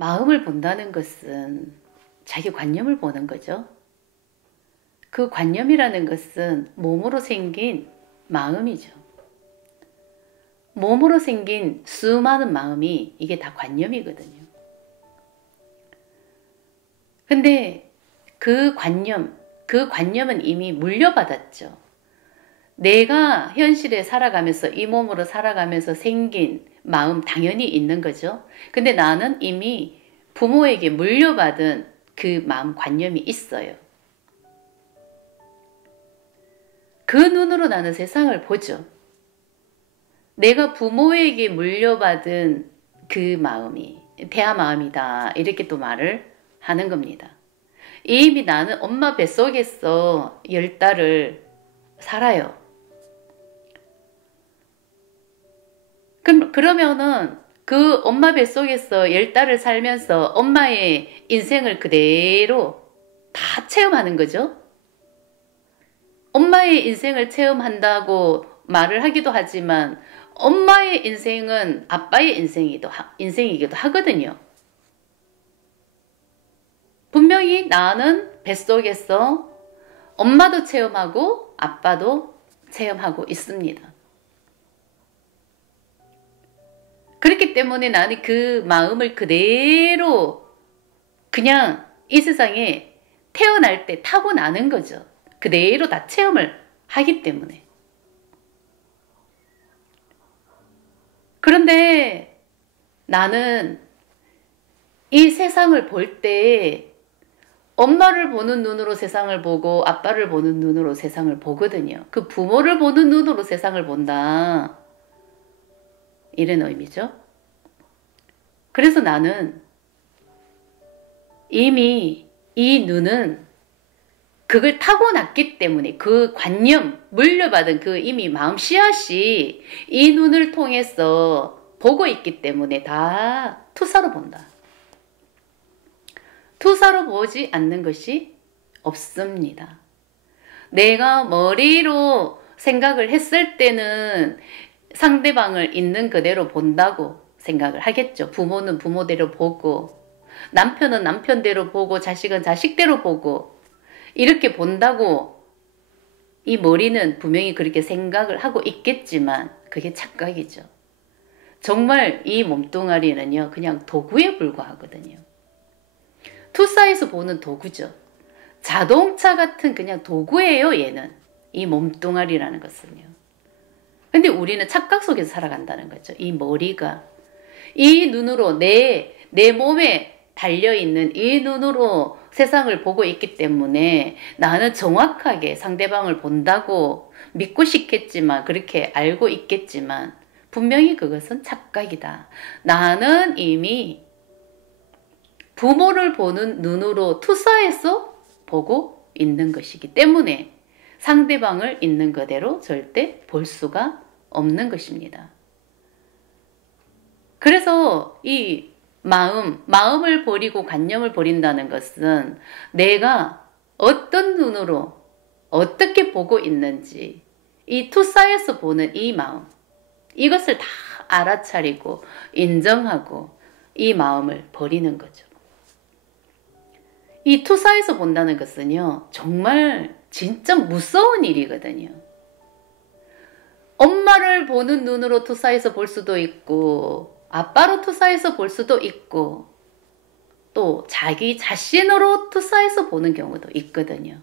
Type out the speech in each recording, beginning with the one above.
마음을 본다는 것은 자기 관념을 보는 거죠. 그 관념이라는 것은 몸으로 생긴 마음이죠. 몸으로 생긴 수많은 마음이 이게 다 관념이거든요. 근데 그 관념은 이미 물려받았죠. 내가 현실에 살아가면서 이 몸으로 살아가면서 생긴 마음 당연히 있는 거죠. 근데 나는 이미 부모에게 물려받은 그 마음 관념이 있어요. 그 눈으로 나는 세상을 보죠. 내가 부모에게 물려받은 그 마음이 태아 마음이다. 이렇게 또 말을 하는 겁니다. 이미 나는 엄마 뱃속에서 10달을 살아요. 그러면은 그 엄마 뱃속에서 10달을 살면서 엄마의 인생을 그대로 다 체험하는 거죠. 엄마의 인생을 체험한다고 말을 하기도 하지만 엄마의 인생은 아빠의 인생이기도 하거든요. 분명히 나는 뱃속에서 엄마도 체험하고 아빠도 체험하고 있습니다. 그렇기 때문에 나는 그 마음을 그대로 그냥 이 세상에 태어날 때 타고나는 거죠. 그대로 다 체험을 하기 때문에. 그런데 나는 이 세상을 볼 때 엄마를 보는 눈으로 세상을 보고 아빠를 보는 눈으로 세상을 보거든요. 그 부모를 보는 눈으로 세상을 본다. 이런 의미죠. 그래서 나는 이미 이 눈은 그걸 타고났기 때문에 그 관념, 물려받은 그 이미 마음 씨앗이 이 눈을 통해서 보고 있기 때문에 다 투사로 본다. 투사로 보지 않는 것이 없습니다. 내가 머리로 생각을 했을 때는 상대방을 있는 그대로 본다고 생각을 하겠죠. 부모는 부모대로 보고 남편은 남편대로 보고 자식은 자식대로 보고 이렇게 본다고 이 머리는 분명히 그렇게 생각을 하고 있겠지만 그게 착각이죠. 정말 이 몸뚱아리는요 그냥 도구에 불과하거든요. 투사에서 보는 도구죠. 자동차 같은 그냥 도구예요 얘는. 이 몸뚱아리라는 것은요. 근데 우리는 착각 속에서 살아간다는 거죠. 이 머리가 이 눈으로 내 몸에 달려있는 이 눈으로 세상을 보고 있기 때문에 나는 정확하게 상대방을 본다고 믿고 싶겠지만 그렇게 알고 있겠지만 분명히 그것은 착각이다. 나는 이미 부모를 보는 눈으로 투사해서 보고 있는 것이기 때문에 상대방을 있는 그대로 절대 볼 수가 없는 것입니다. 그래서 이 마음을 버리고 관념을 버린다는 것은 내가 어떤 눈으로 어떻게 보고 있는지 이 투사에서 보는 이 마음 이것을 다 알아차리고 인정하고 이 마음을 버리는 거죠. 이 투사에서 본다는 것은요 정말 진짜 무서운 일이거든요. 엄마를 보는 눈으로 투사해서 볼 수도 있고 아빠로 투사해서 볼 수도 있고 또 자기 자신으로 투사해서 보는 경우도 있거든요.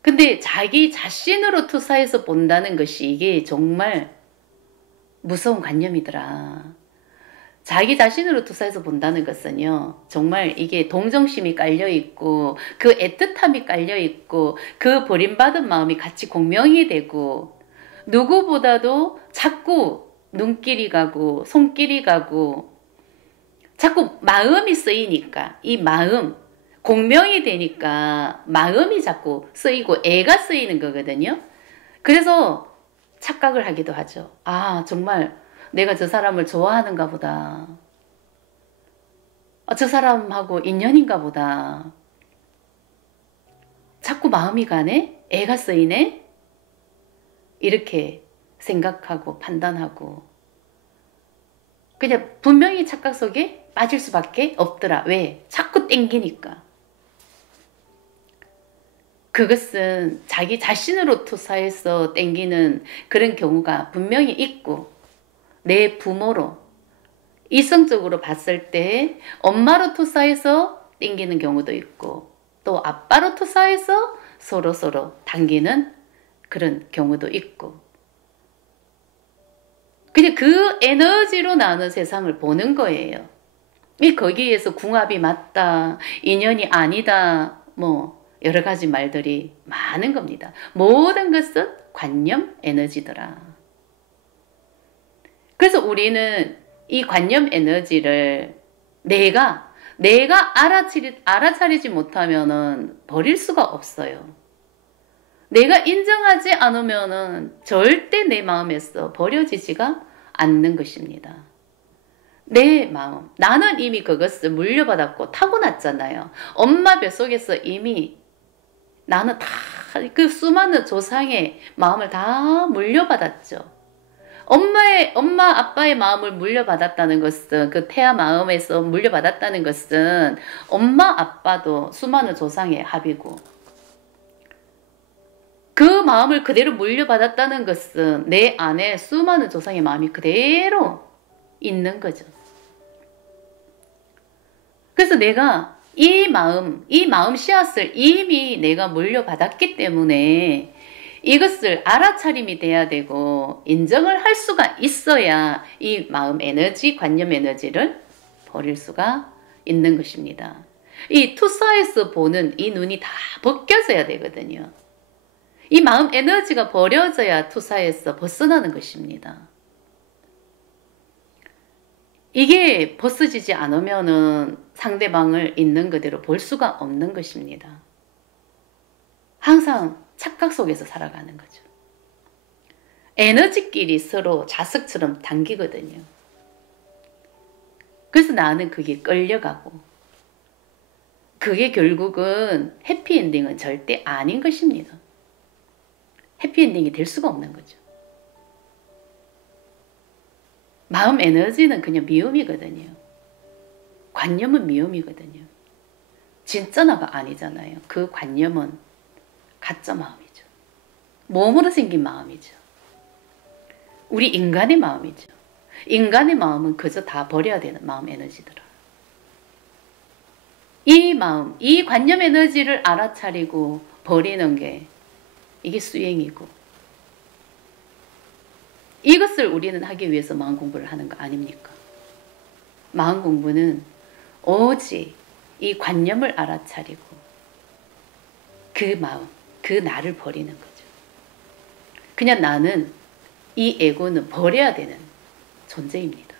근데 자기 자신으로 투사해서 본다는 것이 이게 정말 무서운 관념이더라. 자기 자신으로 투사해서 본다는 것은요 정말 이게 동정심이 깔려있고 그 애틋함이 깔려있고 그 버림받은 마음이 같이 공명이 되고 누구보다도 자꾸 눈길이 가고 손길이 가고 자꾸 마음이 쓰이니까 이 마음 공명이 되니까 마음이 자꾸 쓰이고 애가 쓰이는 거거든요. 그래서 착각을 하기도 하죠. 아 정말 내가 저 사람을 좋아하는가 보다. 저 사람하고 인연인가 보다. 자꾸 마음이 가네? 애가 쓰이네? 이렇게 생각하고 판단하고 그냥 분명히 착각 속에 빠질 수밖에 없더라. 왜? 자꾸 땡기니까. 그것은 자기 자신으로 투사해서 땡기는 그런 경우가 분명히 있고, 내 부모로 이성적으로 봤을 때 엄마로 투사해서 땡기는 경우도 있고, 또 아빠로 투사해서 서로 당기는 그런 경우도 있고, 그냥 그 에너지로 나는 세상을 보는 거예요. 거기에서 궁합이 맞다, 인연이 아니다, 뭐 여러 가지 말들이 많은 겁니다. 모든 것은 관념 에너지더라. 그래서 우리는 이 관념 에너지를 내가 알아차리지 못하면은 버릴 수가 없어요. 내가 인정하지 않으면은 절대 내 마음에서 버려지지가 않는 것입니다. 내 마음, 나는 이미 그것을 물려받았고 타고났잖아요. 엄마 뱃속에서 이미 나는 다 그 수많은 조상의 마음을 다 물려받았죠. 엄마 아빠의 마음을 물려받았다는 것은, 그 태아 마음에서 물려받았다는 것은 엄마 아빠도 수많은 조상의 합이고, 그 마음을 그대로 물려받았다는 것은 내 안에 수많은 조상의 마음이 그대로 있는 거죠. 그래서 내가 이 마음 씨앗을 이미 내가 물려받았기 때문에 이것을 알아차림이 돼야 되고 인정을 할 수가 있어야 이 마음 에너지, 관념 에너지를 버릴 수가 있는 것입니다. 이 투사에서 보는 이 눈이 다 벗겨져야 되거든요. 이 마음 에너지가 버려져야 투사에서 벗어나는 것입니다. 이게 벗어지지 않으면은 상대방을 있는 그대로 볼 수가 없는 것입니다. 항상 착각 속에서 살아가는 거죠. 에너지끼리 서로 자석처럼 당기거든요. 그래서 나는 그게 끌려가고, 그게 결국은 해피엔딩은 절대 아닌 것입니다. 해피엔딩이 될 수가 없는 거죠. 마음 에너지는 그냥 미움이거든요. 관념은 미움이거든요. 진짜 나가 아니잖아요. 그 관념은 가짜 마음이죠. 몸으로 생긴 마음이죠. 우리 인간의 마음이죠. 인간의 마음은 그저 다 버려야 되는 마음 에너지더라. 이 마음, 이 관념 에너지를 알아차리고 버리는 게 이게 수행이고, 이것을 우리는 하기 위해서 마음 공부를 하는 거 아닙니까? 마음 공부는 오직 이 관념을 알아차리고 그 마음, 그 나를 버리는 거죠. 그냥 나는, 이 에고는 버려야 되는 존재입니다.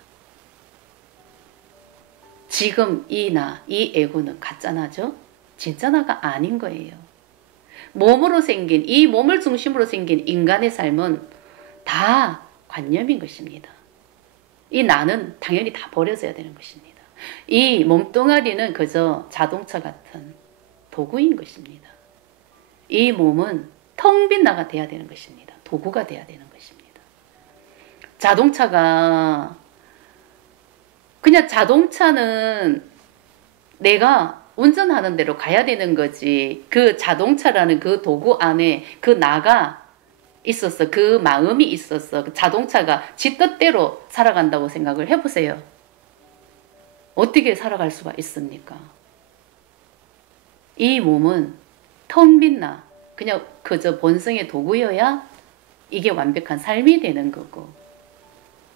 지금 이 나, 이 에고는 가짜 나죠? 진짜 나가 아닌 거예요. 몸으로 생긴, 이 몸을 중심으로 생긴 인간의 삶은 다 관념인 것입니다. 이 나는 당연히 다 버려져야 되는 것입니다. 이 몸뚱아리는 그저 자동차 같은 도구인 것입니다. 이 몸은 텅 빈 나가 돼야 되는 것입니다. 도구가 돼야 되는 것입니다. 자동차가, 그냥 자동차는 내가 운전하는 대로 가야 되는 거지, 그 자동차라는 그 도구 안에 그 나가 있었어, 그 마음이 있었어, 그 자동차가 지 뜻대로 살아간다고 생각을 해보세요. 어떻게 살아갈 수가 있습니까? 이 몸은 텅 빈 나, 그냥 그저 본성의 도구여야 이게 완벽한 삶이 되는 거고,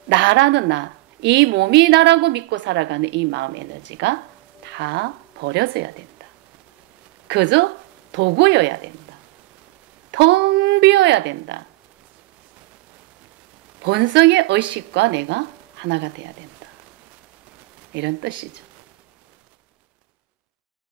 나라는 나, 이 몸이 나라고 믿고 살아가는 이 마음 에너지가 다 버려져야 된다. 그저 도구여야 된다. 텅 비어야 된다. 본성의 의식과 내가 하나가 돼야 된다. 이런 뜻이죠.